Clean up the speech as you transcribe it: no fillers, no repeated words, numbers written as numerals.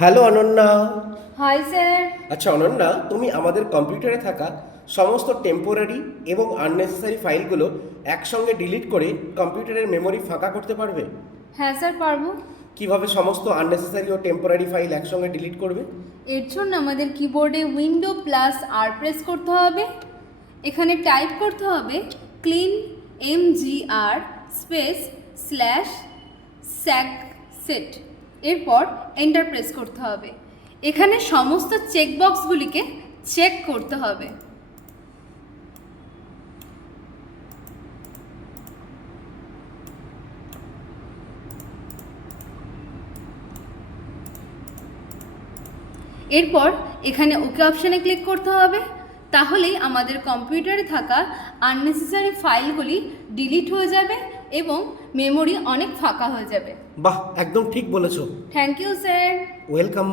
Hello Ananya. Hi sir. আচ্ছা অনন্যা, তুমি আমাদের কম্পিউটারে থাকা সমস্ত টেম্পোরারি এবং আননেসেসারি ফাইলগুলো একসঙ্গে ডিলিট করে কম্পিউটারের মেমরি ফাঁকা করতে পারবে? হ্যাঁ স্যার, পারবো। কিভাবে সমস্ত আননেসেসারি ও টেম্পোরারি ফাইল একসঙ্গে ডিলিট করবে? এর জন্য আমাদের কিবোর্ডে উইন্ডো প্লাস আর প্রেস করতে হবে। এখানে টাইপ করতে হবে clean MGR space slash sageset. এরপর এন্টার প্রেস করতে হবে। এখানে সমস্ত চেকবক্সগুলিকে চেক করতে হবে। এরপর এখানে ওকে অপশানে ক্লিক করতে হবে। তাহলেই আমাদের কম্পিউটারে থাকা আননেসেসারি ফাইলগুলি ডিলিট হয়ে যাবে এবং মেমোরি অনেক ফাঁকা হয়ে যাবে। বাহ, একদম ঠিক বলেছো। Thank you sir. ওয়েলকাম।